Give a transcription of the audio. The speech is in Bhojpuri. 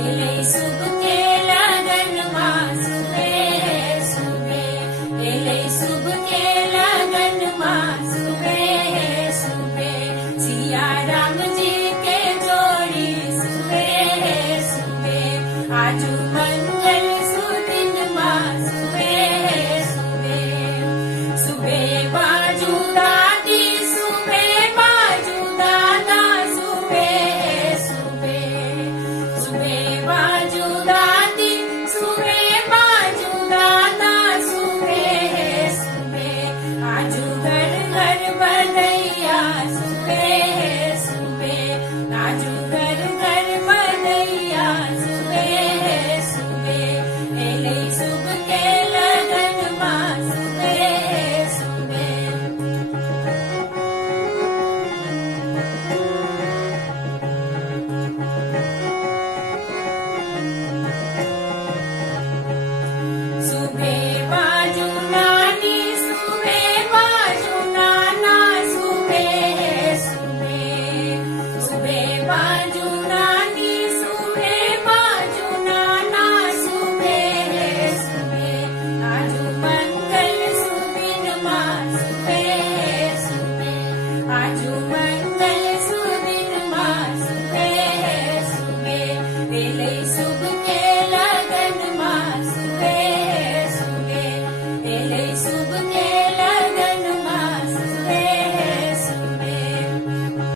एलै शुभ के लगन माँ सुबे सुबे, एलै शुभ के लगन माँ सुबे सुबे, सिया राम जी के जोड़ी सुबे सुबे, आजू मंगल सुदिन माँ सुबे सुबे, सुबे बाजू दादी सुबे बाजू दादा सुबे सुबे, सुबे बाजू दादी सुबे बाजू दादा सुबे सुबे, आजू घर घर बधैया सुबे सुबे, आजू घर घर बधैया सुबे सुबे, एलै शुभ के लगन माँ सुबे सुबे। सुबे बाजू नानी सुबे बाजू नाना सुबे सुबे, सुबे बाजू नानी सुबे बाजू नाना सुबे सुबे, आजू मंगल सुदिन माँ सुबे सुबे, आजू मंगल सुदिन माँ सुबे सुबे, एलै शुभ के